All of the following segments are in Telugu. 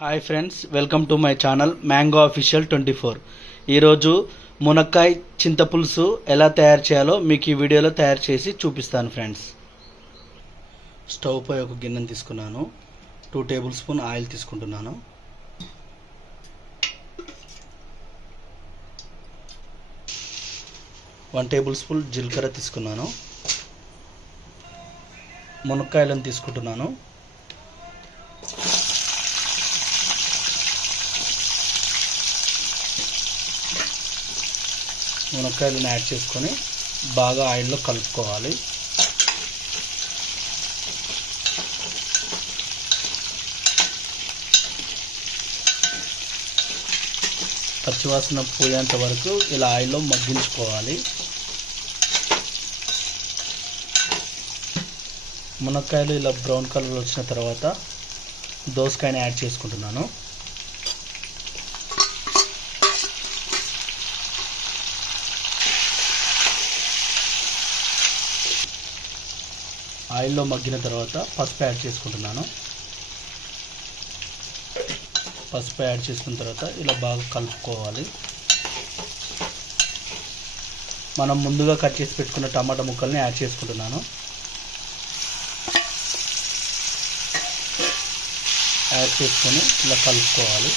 Hi friends, welcome to my channel mango official 24. ఈరోజు మునక్కాయ చింతపులుసు ఎలా తయారు చేయాలో మీకు ఈ వీడియోలో తయారు చేసి చూపిస్తాను ఫ్రెండ్స్. స్టవ్ పై ఒక గిన్నెను తీసుకున్నాను. 2 టేబుల్ స్పూన్ ఆయిల్ తీసుకుంటున్నాను. వన్ టేబుల్ స్పూన్ జీలకర్ర తీసుకున్నాను. మునక్కాయలను తీసుకుంటున్నాను. మునక్కాయలను యాడ్ చేసుకొని బాగా ఆయిల్లో కలుపుకోవాలి. పచ్చివాసన పోయేంత వరకు ఇలా ఆయిల్లో మగ్గించుకోవాలి. మునక్కాయలు ఇలా బ్రౌన్ కలర్ వచ్చిన తర్వాత దోసకాయని యాడ్ చేసుకుంటున్నాను. ఆయిల్లో మగ్గిన తర్వాత పసుపు యాడ్ చేసుకుంటున్నాను. పసుపు యాడ్ చేసుకున్న తర్వాత ఇలా బాగా కలుపుకోవాలి. మనం ముందుగా కట్ చేసి పెట్టుకున్న టమాటా ముక్కల్ని యాడ్ చేసుకుంటున్నాను. యాడ్ చేసుకొని ఇలా కలుపుకోవాలి.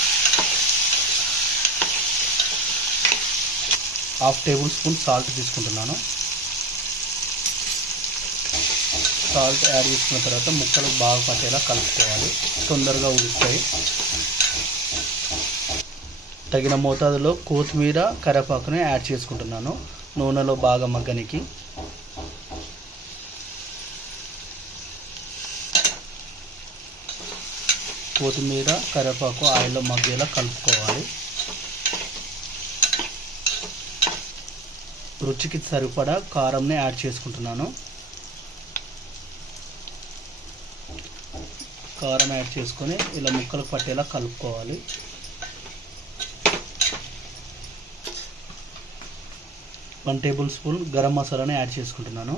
1/2 టేబుల్ స్పూన్ సాల్ట్ తీసుకుంటున్నాను. సాల్ట్ యాడ్ చేసుకున్న తర్వాత ముక్కలు బాగా పట్టేలా కలుపుకోవాలి. తొందరగా ఉడుకుతాయి. తగిన మోతాదులో కొత్తిమీర, కరివేపాకుని యాడ్ చేసుకుంటున్నాను నూనెలో బాగా మగ్గనికి. కొత్తిమీర, కరివేపాకు ఆయిల్లో మగ్గేలా కలుపుకోవాలి. రుచికి సరిపడా కారంని యాడ్ చేసుకుంటున్నాను. కారం యాడ్ చేసుకొని ఇలా ముక్కలకు పట్టేలా కలుపుకోవాలి. వన్ టేబుల్ స్పూన్ గరం మసాలాని యాడ్ చేసుకుంటున్నాను.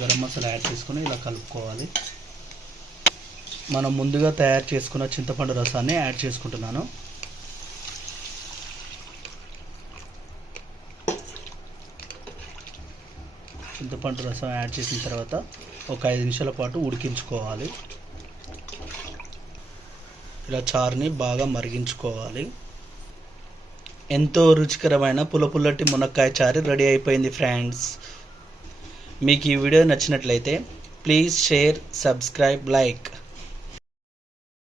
గరం మసాలా యాడ్ చేసుకొని ఇలా కలుపుకోవాలి. మనం ముందుగా తయారు చేసుకున్న చింతపండు రసాన్ని యాడ్ చేసుకుంటున్నాను. చింతపండు రసం యాడ్ చేసిన తర్వాత ఒక 5 నిమిషాల పాటు ఉడికించుకోవాలి. ఇలా చారుని బాగా మరిగించుకోవాలి. ఎంతో రుచికరమైన పుల్లటి మునక్కాయ చారు రెడీ అయిపోయింది ఫ్రెండ్స్. మీకు ఈ వీడియో నచ్చినట్లయితే ప్లీజ్ షేర్, సబ్స్క్రైబ్, లైక్.